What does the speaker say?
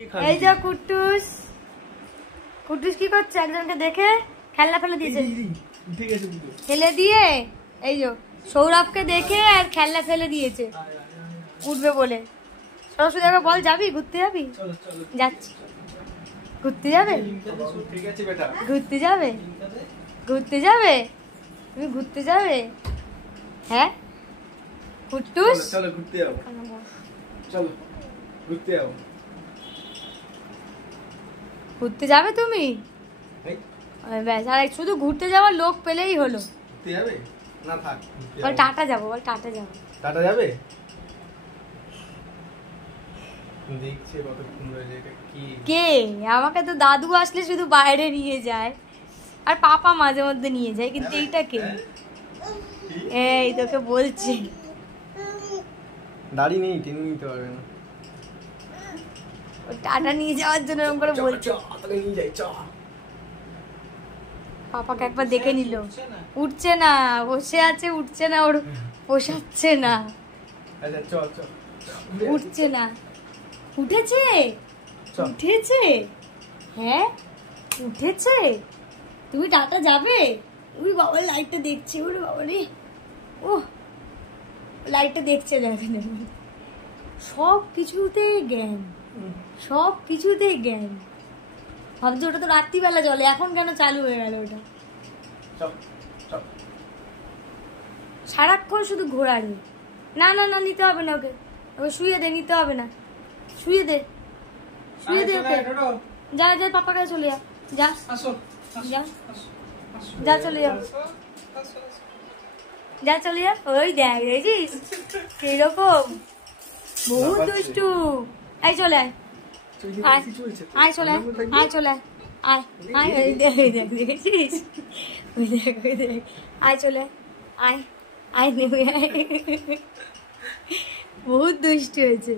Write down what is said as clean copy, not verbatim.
এই যে কুট্টুস কুট্টুস কি করছে একজনকে দেখে খেলনা ফেলে দিয়েছে ফেলে দিয়ে এই যে সৌরভকে দেখে আর খেলনা ফেলে দিয়েছে উঠবে বলে সরস্বতী দেখে বল যাবি ঘুরতে যাবি যাচ্ছি ঘুরতে যাবে ঘুরতে যাবে ঘুরতে যাবে তুমি ঘুরতে যাবে হ্যাঁ কুট্টুস চলো ঘুরতে যাবো চলো ঘুরতে যাবো ঘুরতে যাবে তুমি ব্যাস আর শুধু ঘুরতে যাওয়ার লোক পেলেই হলো ঘুরতে যাবে না থাক বল টাটা যাবো বল টাটা যাবো টাটা যাবে দেখছে কতক্ষণ রয়েছে এটা কি কে আমাকে তো দাদু আসলে শুধু বাইরে নিয়ে যায় আর পাপা মাঝে মধ্যে নিয়ে যায় কিন্তু এইটা কে এই তোকে বলছি দাড়ি নেই টেনে নিতে পারবে না টাটা নিয়ে যাওয়ার জন্য এরকম করে বলছে তাহলে নিয়ে যাই চ পাপাকে একবার দেখে নিল উঠছে না বসে আছে উঠছে না ওর পোষাচ্ছে না আচ্ছা চ চ উঠছে না উঠেছে উঠেছে হ্যাঁ উঠেছে তুমি টাটা যাবে ওই বাবার লাইটটা দেখছে ওরে বাবা রে ও লাইটটা দেখছে দেখেন সব কিছুতে জ্ঞান সব কিছুতে জ্ঞান ভাবছি ওটা তো রাত্রিবেলা জলে এখন কেন চালু হয়ে গেল ওটা সারাক্ষণ শুধু ঘোরানি না না না নিতে হবে না ওকে ওকে শুয়ে দে নিতে হবে না শুয়ে দে শুয়ে দে ওকে যা যা পাপা কাছে চলে যা যা যা চলে যা যা চলে যা ওই দেখ দেখছিস কিরকম বহুত দুষ্টু এই চলে আয় আয় চলে আয় চলে আয় আয় দেখ দেখ দেখেছিস ওই দেখ ওই দেখ আয় চলে আয় আয় নেমে আয় বহুত দুষ্টু হয়েছে।